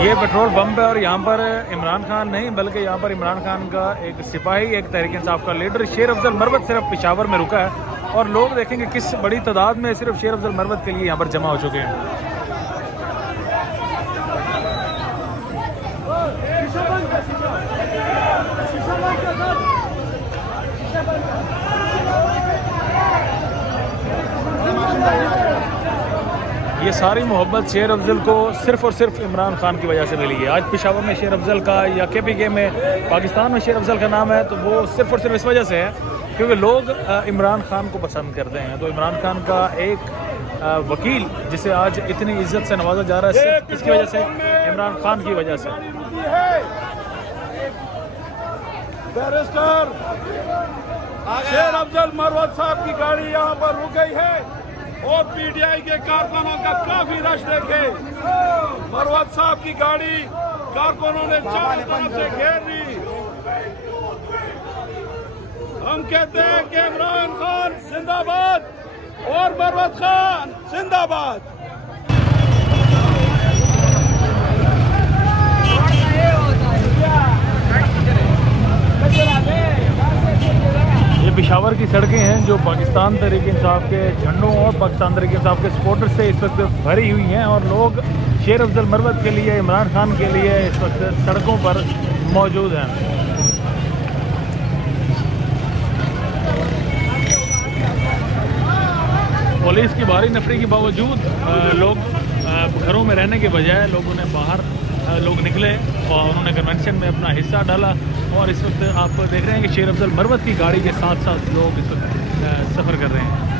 ये petrol pump है और यहाँ पर इमरान खान नहीं बल्कि यहाँ पर इमरान खान का एक सिपाही, एक तहरीक इंसाफ का लीडर शेर अफजल मरवत सिर्फ पेशावर में रुका है और लोग देखेंगे किस बड़ी तादाद में सिर्फ शेर अफजल मरवत के लिए यहाँ पर जमा हो चुके हैं। ये सारी मोहब्बत शेर अफजल को सिर्फ़ और सिर्फ इमरान खान की वजह से मिली है। आज पेशावर में शेर अफजल का या KPK में पाकिस्तान में शेर अफजल का नाम है तो वो सिर्फ़ और सिर्फ इस वजह से है क्योंकि लोग इमरान खान को पसंद करते हैं। तो इमरान खान का एक वकील जिसे आज इतनी इज्जत से नवाजा जा रहा है सिर्फ इसकी वजह से, इमरान खान की वजह से। बैरिस्टर शेर अफजल मरवत साहब की गाड़ी यहाँ पर रुक गई है और PTI के कारकुनों का काफी रश देखे। मरवत साहब की गाड़ी कारकुनों ने चारों तरफ से घेर ली। हम कहते हैं कि इमरान खान जिंदाबाद और मरवत खान जिंदाबाद। ये पेशावर की सड़कें हैं जो पाकिस्तान तहरीक इंसाफ के झंडों और पाकिस्तान तहरीक इंसाफ के सपोर्टर से इस वक्त भरी हुई हैं और लोग शेर अफजल मरवत के लिए, इमरान खान के लिए इस वक्त सड़कों पर मौजूद हैं। पुलिस की भारी नफरी के बावजूद लोग घरों में रहने के बजाय लोगों ने बाहर लोग निकले और उन्होंने कन्वेंशन में अपना हिस्सा डाला और इस वक्त आप देख रहे हैं कि शेर अफजल मरवत की गाड़ी के साथ साथ लोग इस वक्त सफ़र कर रहे हैं।